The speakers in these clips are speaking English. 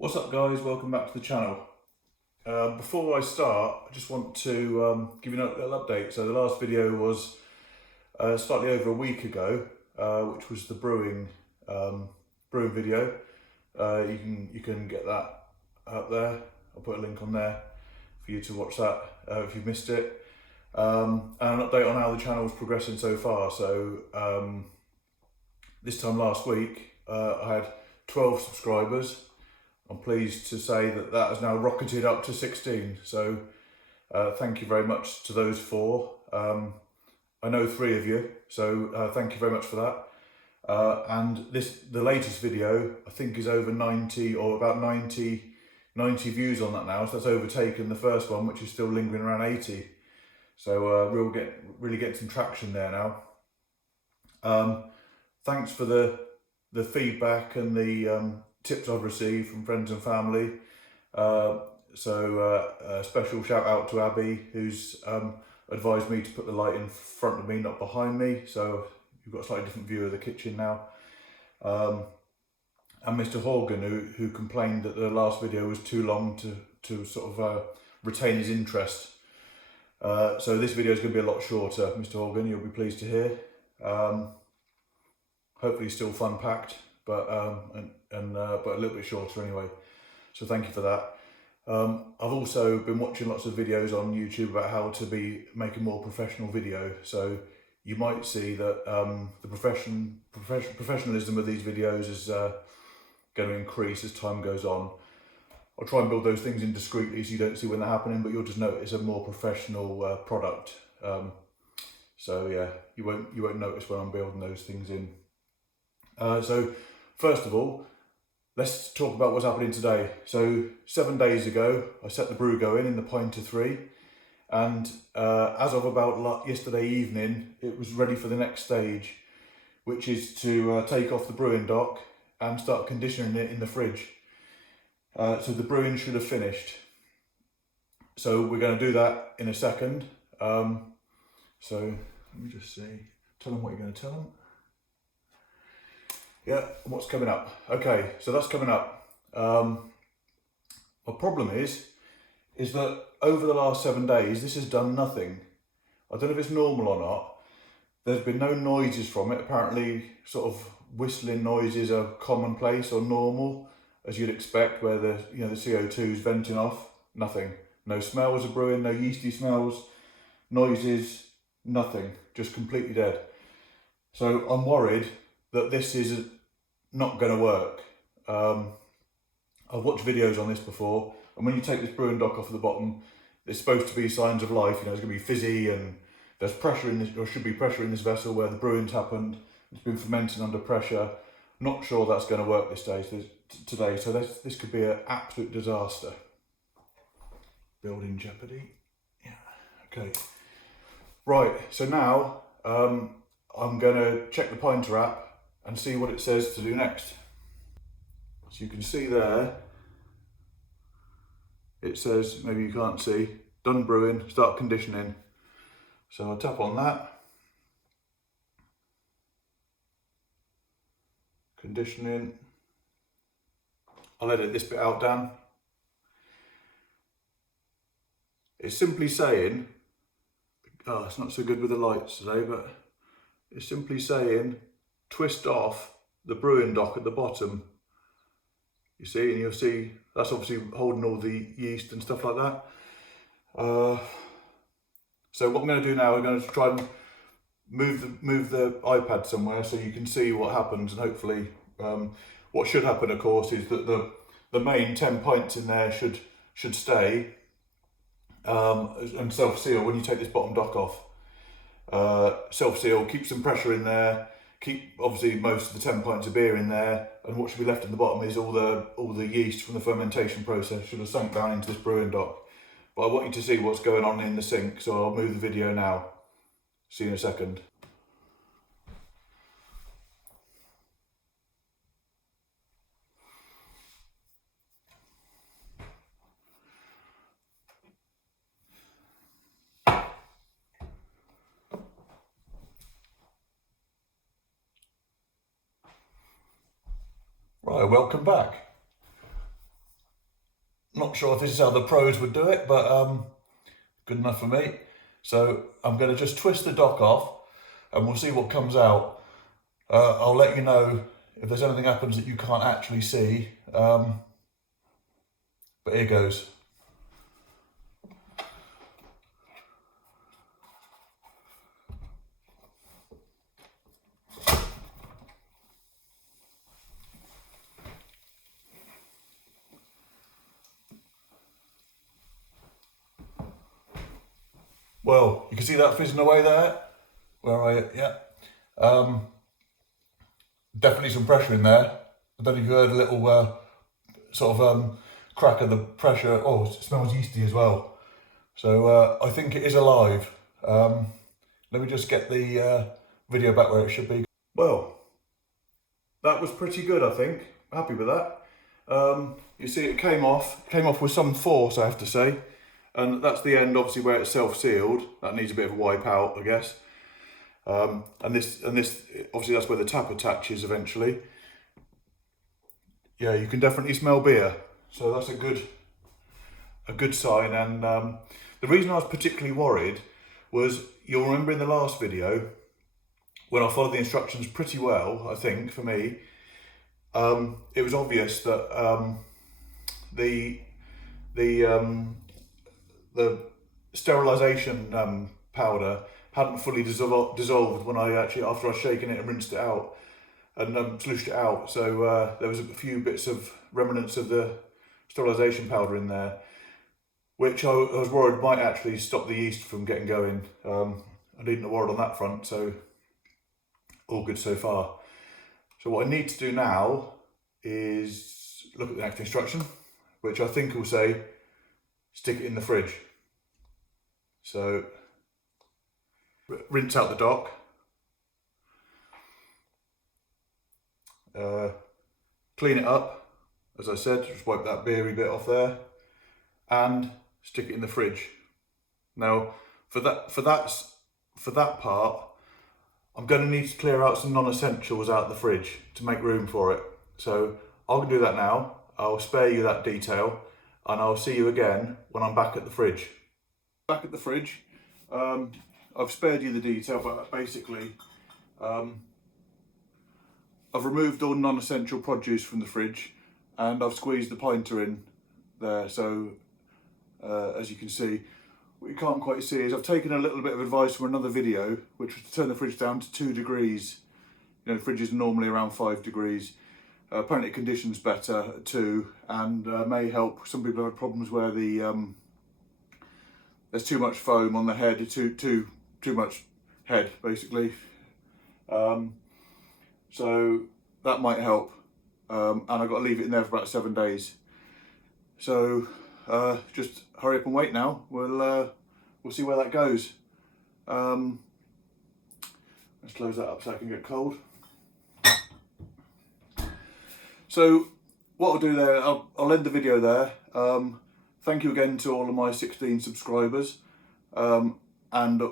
What's up guys, welcome back to the channel. Before I start, I just want to give you a little update. So the last video was slightly over a week ago, which was the brewing video. You can get that up there. I'll put a link on there for you to watch that if you've missed it. And an update on how the channel is progressing so far. So this time last week I had 12 subscribers. I'm pleased to say that that has now rocketed up to 16. So thank you very much to those four. I know 3 of you, so thank you very much for that. And the latest video, I think, is over 90 or about 90 views on that now. So that's overtaken the first one, which is still lingering around 80. So we'll really get some traction there now. Thanks for the feedback and the tips I've received from friends and family. So a special shout out to Abby, who's advised me to put the light in front of me, not behind me. So you've got a slightly different view of the kitchen now. And Mr. Horgan, who complained that the last video was too long to sort of retain his interest. So this video is going to be a lot shorter, Mr. Horgan, you'll be pleased to hear. Hopefully still fun packed, but a little bit shorter anyway. So thank you for that. I've also been watching lots of videos on YouTube about how to make a more professional video. So you might see that the professionalism of these videos is going to increase as time goes on. I'll try and build those things in discreetly so you don't see when they're happening, but you'll just notice a more professional product. So yeah, you won't notice when I'm building those things in. So first of all, let's talk about what's happening today. So 7 days ago, I set the brew going in the Pinter 3, and as of about yesterday evening, it was ready for the next stage, which is to take off the brewing dock and start conditioning it in the fridge. So the brewing should have finished. So we're going to do that in a second. So let me just see. Tell them what you're going to tell them. Yeah, what's coming up? Okay, so that's coming up. My problem is that over the last 7 days, this has done nothing. I don't know if it's normal or not. There's been no noises from it. Apparently, sort of whistling noises are commonplace or normal, as you'd expect, where the CO2 is venting off. Nothing. No smells of brewing, no yeasty smells, noises, nothing. Just completely dead. So I'm worried that this is not going to work. I've watched videos on this before, and when you take this brewing dock off the bottom, there's supposed to be signs of life. It's going to be fizzy, and there's pressure in this, or should be pressure in this vessel where the brewing's happened. It's been fermenting under pressure. Not sure that's going to work today. So this could be an absolute disaster. Building jeopardy. Yeah. Okay. Right. So now I'm going to check the Pinter app and see what it says to do next. So you can see there, it says, maybe you can't see, done brewing, start conditioning. So I'll tap on that. Conditioning. I'll edit this bit out, Dan. It's simply saying, oh, it's not so good with the lights today, but it's simply saying, twist off the brewing dock at the bottom. You see, and you'll see that's obviously holding all the yeast and stuff like that. So what I'm going to do now, I'm going to try and move the iPad somewhere so you can see what happens, and hopefully what should happen, of course, is that the main 10 pints in there should stay and self-seal when you take this bottom dock off. Self-seal, keep some pressure in there. Keep obviously most of the 10 pints of beer in there, and what should be left in the bottom is all the yeast from the fermentation process should have sunk down into this brewing dock. But I want you to see what's going on in the sink, so I'll move the video now. See you in a second. Right, welcome back. Not sure if this is how the pros would do it, but good enough for me. So I'm going to just twist the dock off and we'll see what comes out. I'll let you know if there's anything happens that you can't actually see. But here goes. Well, you can see that fizzing away there. Where are you? Yeah. Definitely some pressure in there. I don't know if you heard a little sort of crack of the pressure. Oh, it smells yeasty as well. So I think it is alive. Let me just get the video back where it should be. Well, that was pretty good, I think. Happy with that. You see, it came off with some force, I have to say. And that's the end, obviously, where it's self-sealed. That needs a bit of a wipe out, I guess. And this, obviously, that's where the tap attaches eventually. Yeah, you can definitely smell beer, so that's a good sign. And the reason I was particularly worried was, you'll remember in the last video when I followed the instructions pretty well, I think, for me, it was obvious that the sterilisation powder hadn't fully dissolved when after I shaken it and rinsed it out and slushed it out. So there was a few bits of remnants of the sterilisation powder in there, which I was worried might actually stop the yeast from getting going. I needn't worry on that front, so all good so far. So what I need to do now is look at the next instruction, which I think will say stick it in the fridge. So rinse out the dock, clean it up, as I said, just wipe that beery bit off there, and stick it in the fridge. Now, for that part, I'm going to need to clear out some non-essentials out of the fridge to make room for it. So I'll do that now. I'll spare you that detail, and I'll see you again when I'm back at the fridge. Back at the fridge. I've spared you the detail, but basically I've removed all non-essential produce from the fridge and I've squeezed the Pinter in there. So as you can see, what you can't quite see is I've taken a little bit of advice from another video, which was to turn the fridge down to 2 degrees. You know, the fridge is normally around 5 degrees. Apparently it conditions better at 2 and may help. Some people have problems where there's too much foam on the head, too much head basically. So that might help. And I've got to leave it in there for about 7 days. So just hurry up and wait now. We'll see where that goes. Let's close that up so I can get cold. So what I'll do there, I'll end the video there. Thank you again to all of my 16 subscribers, and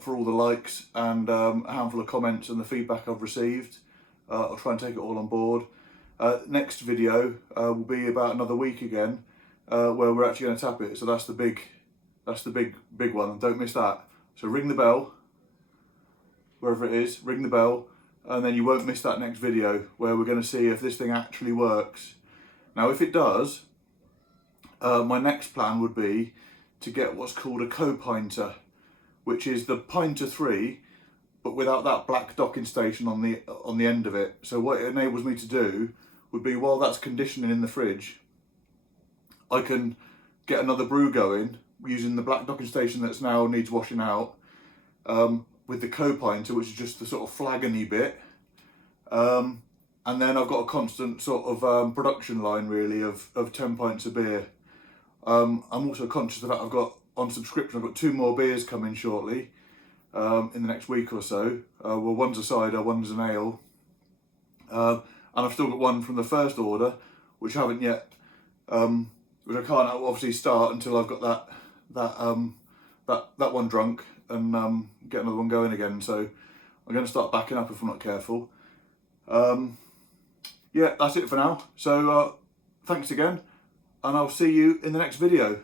for all the likes and a handful of comments and the feedback I've received. I'll try and take it all on board. Next video will be about another week again, where we're actually going to tap it. So that's the big one. Don't miss that. So ring the bell, wherever it is. Ring the bell, and then you won't miss that next video where we're going to see if this thing actually works. Now, if it does, my next plan would be to get what's called a co-pinter, which is the Pinter 3, but without that black docking station on the end of it. So what it enables me to do would be, while that's conditioning in the fridge, I can get another brew going using the black docking station that's now needs washing out, with the co-pinter, which is just the sort of flagony bit. And then I've got a constant sort of production line really of 10 pints of beer. I'm also conscious of that I've got on subscription, I've got 2 more beers coming shortly, in the next week or so. Well, one's a cider, one's an ale. And I've still got one from the first order, which I haven't yet, which I can't obviously start until I've got that one drunk and get another one going again. So I'm going to start backing up if I'm not careful. Yeah, that's it for now. So thanks again. and I'll see you in the next video.